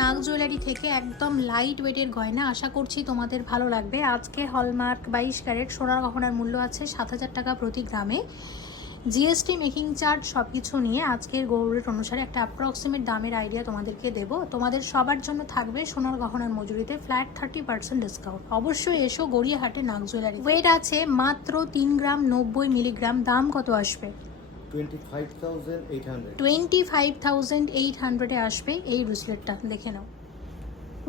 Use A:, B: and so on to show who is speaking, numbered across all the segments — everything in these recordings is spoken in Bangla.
A: নাগ জুয়েলারি থেকে একদম লাইট ওয়েটের গয়না। আশা করছি তোমাদের ভালো লাগবে। আজকে হলমার্ক বাইশ ক্যারেট সোনার গহনার মূল্য আছে সাত হাজার টাকা প্রতি গ্রামে। জিএসটি মেকিং চার্জ সব কিছু নিয়ে আজকের গৌড় রেট অনুসারে একটা অ্যাপ্রক্সিমেট দামের আইডিয়া তোমাদেরকে দেবো। তোমাদের সবার জন্য থাকবে সোনার গহনার মজুরিতে ফ্ল্যাট থার্টি পার্সেন্ট ডিসকাউন্ট অবশ্যই এসো গড়িয়াহাটে নাগ জুয়েলারি। ওয়েট আছে মাত্র তিন গ্রাম নব্বই মিলিগ্রাম দাম কত আসবে?
B: 25,800.
A: টোয়েন্টি ফাইভ থাউজেন্ড এইট হান্ড্রেডে আসবে এই ব্রেসলেটটা দেখে নাও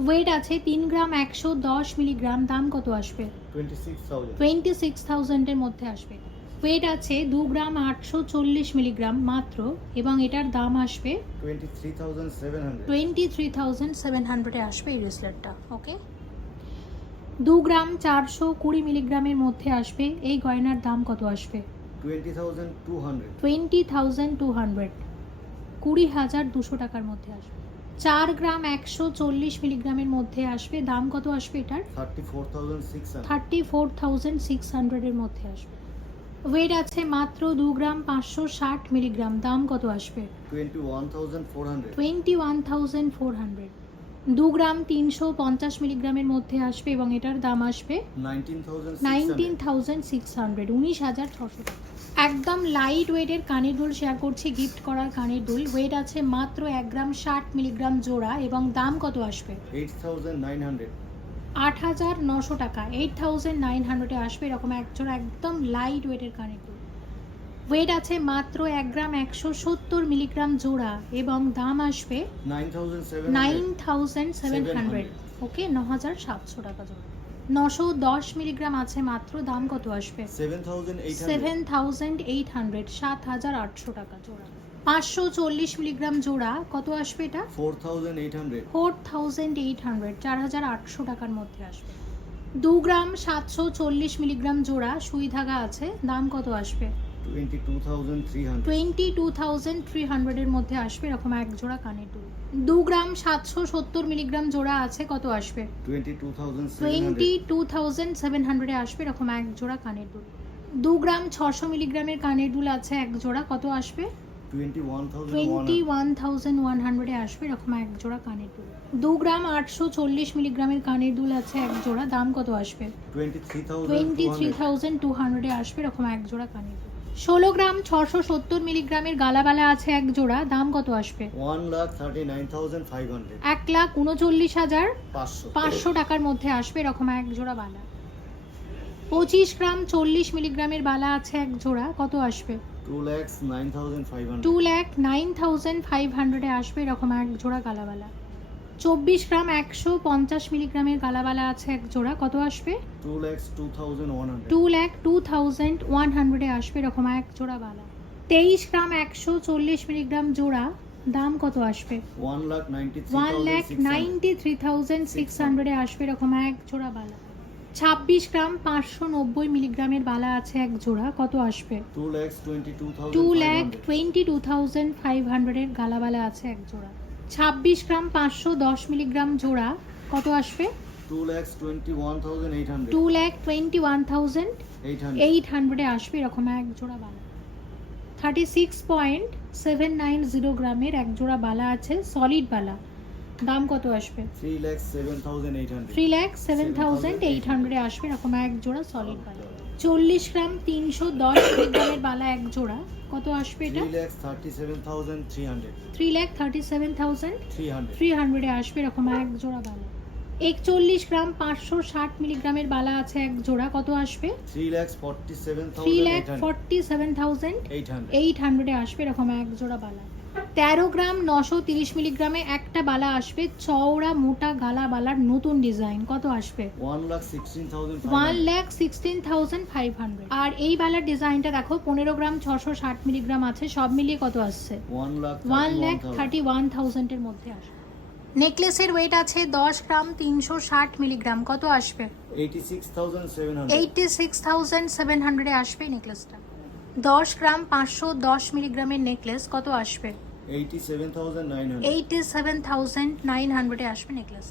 A: ওয়েট আছে তিন গ্রাম একশো দশ মিলিগ্রাম দাম কত আসবে
B: 26,000.
A: টোয়েন্টি সিক্স থাউজেন্ডের মধ্যে আসবে ওয়েট আছে দু গ্রাম আটশো চল্লিশ মিলিগ্রাম মাত্র এবং এটার দাম আসবে
B: 23,700.
A: টোয়েন্টি থ্রি থাউজেন্ড সেভেন হান্ড্রেডে আসবে এই ব্রেসলেটটা ওকে দু গ্রাম চারশো কুড়ি মিলিগ্রামের মধ্যে আসবে এই গয়নার দাম কত আসবে
B: 20,200.
A: টোয়েন্টি থাউজেন্ড টু হান্ড্রেড কুড়ি হাজার দুশো টাকার মধ্যে আসবে। চার গ্রাম একশো চল্লিশ মিলিগ্রামের মধ্যে আসবে। দাম কত আসবে এটার? থার্টি ফোর থাউজেন্ড সিক্স হান্ড্রেডের মধ্যে আসবে। ওয়েট আছে মাত্র দু গ্রাম পাঁচশো ষাট মিলিগ্রাম। দাম কত আসবে?
B: 21,400.
A: Twenty one thousand four hundred দু গ্রাম তিনশো পঞ্চাশ মিলিগ্রামের মধ্যে আসবে এবং এটার দাম আসবে নাইনটিন থাউজেন্ড সিক্স হান্ড্রেড উনিশ হাজার ছশো একদম লাইট ওয়েটের কানের দুল শেয়ার করছি গিফট করার কানের দুল। ওয়েট আছে মাত্র এক গ্রাম ষাট মিলিগ্রাম জোড়া এবং দাম কত আসবে?
B: 8,900.
A: আট হাজার নশো টাকা। এইট থাউজেন্ড নাইন হান্ড্রেডে আসবে এরকম এক জোড়া একদম লাইট ওয়েটের কানের দুল। ওয়েট আছে মাত্র এক গ্রাম একশো সত্তর মিলিগ্রাম জোড়া এবং দাম আসবে
B: 9,700.
A: Nine thousand seven hundred. Okay ন হাজার সাতশো টাকা জোড়া। নশো দশ মিলিগ্রাম আছে মাত্র দাম কত আসবে?
B: 7,800.
A: সেভেন থাউজেন্ড এইট হান্ড্রেড সাত হাজার আটশো টাকা জোড়া। পাঁচশো চল্লিশ মিলিগ্রাম জোড়া কত আসবে এটা?
B: 4,800.
A: ফোর থাউজেন্ড এইট হান্ড্রেড চার হাজার আটশো টাকার মধ্যে আসবে। দু গ্রাম সাতশো চল্লিশ মিলিগ্রাম জোড়া সুই ধাগা আছে দাম কত আসবে?
B: 22,300.
A: টোয়েন্টি টু থাউজেন্ড থ্রি হান্ড্রেডের মধ্যে আসবে এরকম এক জোড়া কানের দুল দু গ্রাম সাতশো সত্তর মিলিগ্রাম জোড়া আছে কত আসবে
B: 22,700.
A: টোয়েন্টি টু থাউজেন্ড সেভেন হান্ড্রেডে আসবে এরকম এক জোড়া কানের দুল দু গ্রাম ছশো মিলিগ্রামের কানের দুল আছে এক জোড়া কত আসবে টোয়েন্টি
B: 21,100.
A: ওয়ান থাউজেন্ড ওয়ান হান্ড্রেডে আসবে এরকম এক জোড়া কানের দুল দু গ্রাম আটশো চল্লিশ মিলিগ্রামের কানের দুল আছে এক জোড়া দাম কত আসবে টোয়েন্টি থ্রি
B: 23,200.
A: থাউজেন্ড টু হান্ড্রেডে আসবে এরকম এক জোড়া কানের দুল ষোলো গ্রাম ছশো সত্তর মিলিগ্রামের গালাবালা আছে এক জোড়া দাম কত আসবে
B: 1,39,500.
A: এক লাখ উনচল্লিশ হাজার
B: 500.
A: পাঁচশো টাকার মধ্যে আসবে এরকম এক জোড়া বালা পঁচিশ গ্রাম চল্লিশ মিলিগ্রামের বালা আছে এক জোড়া কত আসবে
B: 2,09,500.
A: Two lakh nine thousand five হান্ড্রেডে আসবে এরকম এক জোড়া গালাবালা চব্বিশ গ্রাম একশো পঞ্চাশ মিলিগ্রামের গালাবালা আছে এক জোড়া। কত আসবে?
B: 2,02,100.
A: Two lakh two thousand one হান্ড্রেডে আসবে এরকম এক জোড়া বালা। তেইশ গ্রাম একশো চল্লিশ মিলিগ্রাম জোড়া দাম কত আসবে? One lakh
B: 1,93,600.
A: Ninety three thousand six হান্ড্রেডে আসবে এরকম এক জোড়া বালা। ছাব্বিশ গ্রাম পাঁচশো নব্বই মিলিগ্রামের বালা আছে এক জোড়া। কত আসবে?
B: 2,22,500.
A: Two lakh twenty two thousand five হান্ড্রেডের গালাবালা আছে এক জোড়া। ছাব্বিশ গ্রাম পাঁচশো দশ মিলিগ্রাম জোড়া। কত আসবে?
B: 2,21,800.
A: Two lakh twenty one thousand
B: 800.
A: Eight হান্ড্রেডে আসবে এরকম এক জোড়া বালা। Thirty six point seven nine zero গ্রামের এক জোড়া বালা আছে সলিড বালা। দাম কত আসবে?
B: 3,07,800.
A: Three lakh seven thousand eight হান্ড্রেডে আসবে এরকম এক জোড়া সলিড বালা। চল্লিশ গ্রাম তিনশো দশ মিলিগ্রামের বালা এক জোড়া। কত আসবে এটা
B: 3,37,300.
A: Three lakh thirty seven thousand
B: 300.
A: Three হান্ড্রেডে আসবে এরকম এক জোড়া বালা একচল্লিশ গ্রাম পাঁচশো ষাট মিলিগ্রামের বালা আছে এক জোড়া কত আসবে three lakh
B: 3,47,800.
A: A seven thousand
B: 800.
A: Eight হান্ড্রেডে আসবে এরকম এক জোড়া বালা তেরো গ্রাম নশো তিরিশ মিলিগ্রামে একটা বালা আসবে চওড়া মোটা গালা বালার নতুন ডিজাইন। কত আসবে? One lakh sixteen thousand five hundred. আর এই বালার ডিজাইনটা দেখো পনেরো গ্রাম ছশো ষাট মিলিগ্রাম আছে সব মিলিয়ে কত আসছে? ওয়ান ল্যাক থার্টি ওয়ান থাউজেন্ডের মধ্যে আসবে। নেকলেসের ওয়েট আছে দশ গ্রাম তিনশো ষাট মিলিগ্রাম। কত আসবে?
B: 86,700.
A: এইটটি সিক্স থাউজেন্ড সেভেন হান্ড্রেডে আসবে নেকলেসটা। দশ গ্রাম পাঁচশো দশ মিলিগ্রামের নেকলেস কত আসবে?
B: 87,900.
A: এইটটি সেভেন থাউজেন্ড নাইন হান্ড্রেডে আসবে নেকলেস।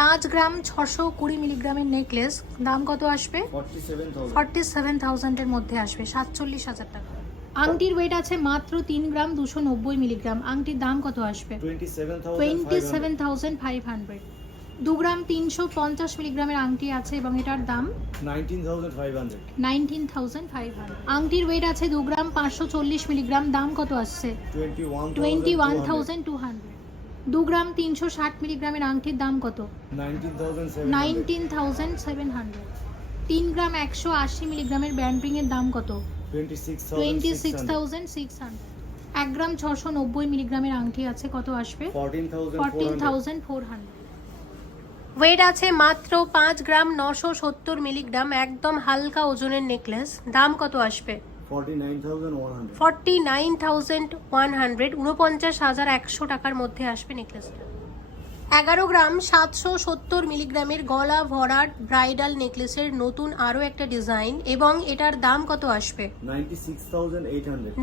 A: পাঁচ গ্রাম ছশো কুড়ি মিলিগ্রামের নেকলেস দাম কত আসবে?
B: 47,000.
A: ফর্টি সেভেন থাউজেন্ডের মধ্যে আসবে সাতচল্লিশ হাজার টাকা। আংটির ওয়েট আছে মাত্র তিন গ্রাম দুশো নব্বই মিলিগ্রাম আংটির দাম কত আসবে? Twenty seven. Thousand five hundred দু গ্রাম তিনশো পঞ্চাশ মিলিগ্রামের আংটি আছে এবং এটার দাম. Nineteen thousand five hundred. আংটির ওয়েট আছে দু গ্রাম পাঁচশো চল্লিশ মিলিগ্রাম দাম কত আসছে? Twenty one thousand two hundred. দু গ্রাম তিনশো ষাট মিলিগ্রামের আংটির দাম কত. Nineteen thousand seven hundred. তিন গ্রাম একশো আশি মিলিগ্রামের ব্যান্ড রিংয়ের দাম কত? Twenty six thousand six hundred. এক গ্রাম ছশো নব্বই মিলিগ্রামের আংটি আছে কত আসবে? Fourteen thousand four hundred. Weight আছে মাত্র পাঁচ গ্রাম নশো সত্তর মিলিগ্রাম একদম হালকা ওজনের নেকলেস। দাম কত আসবে. Forty nine thousand one hundred. উনপঞ্চাশ হাজার একশো টাকার মধ্যে আসবে নেকলেসটা। এগারো গ্রাম সাতশো সত্তর মিলিগ্রামের গলা ভরাট ব্রাইডাল নেকলেসের নতুন আরও একটা ডিজাইন এবং এটার দাম কত আসবে.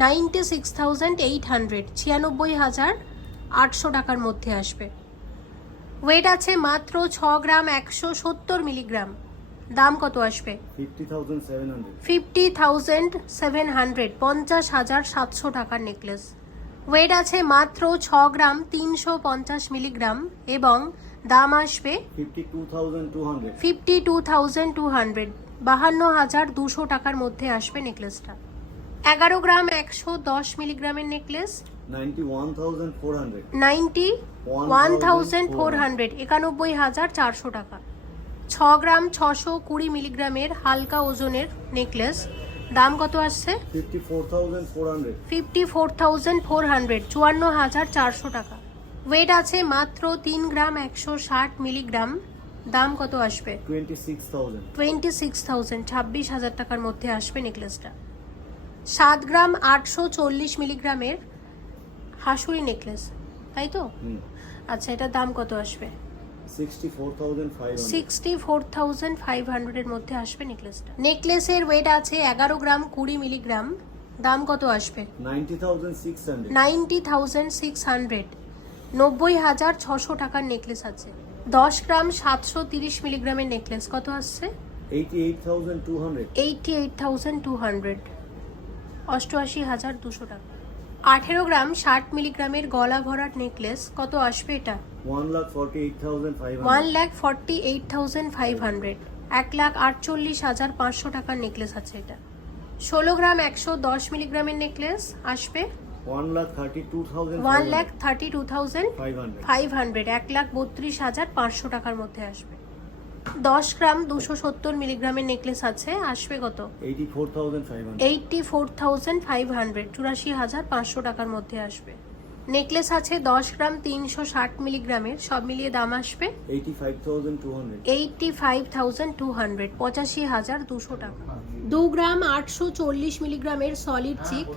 A: Ninety six thousand eight hundred. ছিয়ানব্বই হাজার আটশো টাকার মধ্যে আসবে। ওয়েট আছে মাত্র ছ গ্রাম একশো সত্তর মিলিগ্রাম দাম কত আসবে. ফিফটি থাউজেন্ড সেভেন হান্ড্রেড পঞ্চাশ হাজার সাতশো টাকার নেকলেস ওয়েট আছে মাত্র ছ গ্রাম তিনশো পঞ্চাশ মিলিগ্রাম এবং দাম আসবে. Fifty two thousand two hundred বাহান্ন হাজার দুশো টাকার মধ্যে আসবে নেকলেসটা এগারো গ্রাম একশো দশ মিলিগ্রামের necklace. Ninety one thousand four hundred একানব্বই হাজার চারশো টাকা। ছ গ্রাম ছশো কুড়ি মিলিগ্রামের হালকা ওজনের নেকলেস দাম কত আসছে. Fifty four thousand four hundred. চুয়ান্ন হাজার চারশো টাকা। ওয়েট আছে মাত্র তিন গ্রাম একশো ষাট মিলিগ্রাম দাম কত আসবে? টোয়েন্টি সিক্স থাউজেন্ড ছাব্বিশ হাজার টাকার মধ্যে আসবে নেকলেসটা। সাত গ্রাম আটশো চল্লিশ মিলিগ্রামের হাসুরি নেকলেস তাই তো. আচ্ছা এটার দাম কত আসবে. সিক্সটি ফোর থাউজেন্ড ফাইভ হান্ড্রেডের মধ্যে আসবে নেকলেসটা নেকলেসের ওয়েট আছে এগারো গ্রাম কুড়ি মিলিগ্রাম দাম কত আসবে. নাইনটি থাউজেন্ড সিক্স হান্ড্রেড নব্বই হাজার ছশো টাকার নেকলেস আছে। দশ গ্রাম সাতশো তিরিশ মিলিগ্রামের নেকলেস কত আসছে. Eighty eight thousand two hundred অষ্টআশি হাজার দুশো টাকা। আঠেরো গ্রাম ষাট মিলিগ্রামের গলা ভরাট নেকলেস কত আসবে এটা? One. Lakh forty eight thousand five hundred. এক লাখ আটচল্লিশ হাজার পাঁচশো টাকার নেকলেস আছে এটা। ষোলো গ্রাম একশো দশ মিলিগ্রামের নেকলেস আসবে? One
B: lakh
A: thirty two thousand five hundred. এক লাখ বত্রিশ হাজার পাঁচশো টাকার মধ্যে আসবে। দশ গ্রাম দুশো সত্তর মিলিগ্রামের নেকলেস আছে আসবে কত. Eighty four thousand five hundred চুরাশি হাজার পাঁচশো টাকার মধ্যে আসবে নেকলেস আছে দশ গ্রাম তিনশো ষাট মিলিগ্রামের সব মিলিয়ে দাম আসবে. Eighty five thousand two hundred পঁচাশি হাজার দুশো টাকা দু গ্রাম আটশো চল্লিশ মিলিগ্রামের সলিড চিক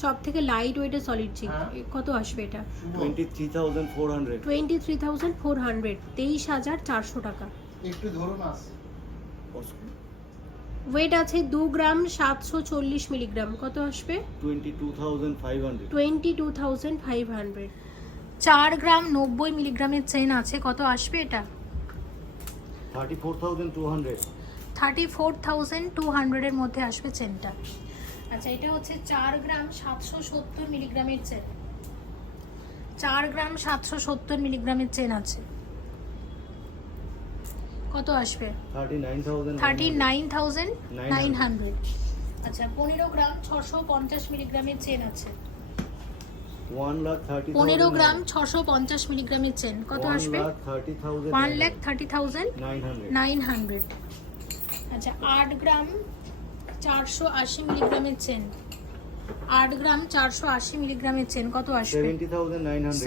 A: সব থেকে লাইট ওয়েটের সলিড চিক কত আসবে এটা
B: Twenty-three thousand four hundred.
A: Twenty three thousand four hundred তেইশ হাজার চারশো টাকা
C: একটু ধরুন আস
A: ওয়েট আছে দু গ্রাম সাতশো চল্লিশ মিলিগ্রাম। কত আসবে?
B: Twenty-two thousand five hundred.
A: Twenty two thousand five hundred. চার গ্রাম নব্বই মিলিগ্রামের চেন আছে। কত আসবে এটা?
B: Thirty-four thousand two hundred.
A: Thirty four thousand two হান্ড্রেডের মধ্যে আসবে চেনটা আচ্ছা এটা হচ্ছে চার গ্রাম সাতশো সত্তর মিলিগ্রামের চেন চার গ্রাম সাতশো সত্তর মিলিগ্রামের চেন আছে। কত আসবে? Thirty nine thousand nine hundred আচ্ছা পনেরো গ্রাম ছশো পঞ্চাশ মিলিগ্রামের চেন আছে. পনেরো গ্রাম ছশো পঞ্চাশ মিলিগ্রামের চেন কত আসবে. One
B: lakh
A: thirty thousand nine hundred আচ্ছা আট গ্রাম চারশো আশি মিলিগ্রামের চেন। আট গ্রাম চারশো আশি মিলিগ্রামের চেন কত আসবে.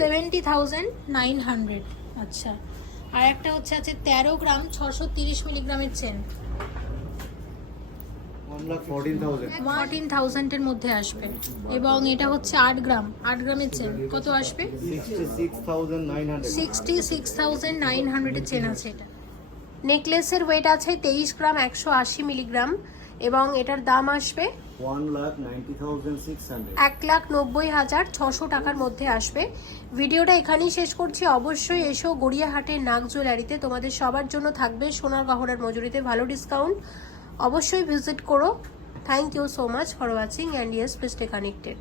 A: সেভেন্টি থাউজেন্ড নাইন হান্ড্রেড আচ্ছা আর একটা হচ্ছে আছে তেরো গ্রাম ছশো তিরিশ মিলিগ্রামের চেন. ফোরটিন থাউজেন্ডের মধ্যে আসবে। এবং এটা হচ্ছে আট গ্রাম আট গ্রামের চেন। কত আসবে. সিক্সটি সিক্স থাউজেন্ড নাইন হান্ড্রেডের চেন আছে এটা। নেকলেসের ওয়েট আছে তেইশ গ্রাম একশো আশি মিলিগ্রাম। এবং এটার দাম আসবে. এক লাখ নব্বই হাজার ছশো টাকার মধ্যে আসবে। ভিডিওটা এখানেই শেষ করছি। অবশ্যই এসো গড়িয়াহাটের নাগ জুয়েলারিতে। তোমাদের সবার জন্য থাকবে সোনার গহনার মজুরিতে ভালো ডিসকাউন্ট অবশ্যই ভিজিট করো। Thank you so much for watching and yes please stay connected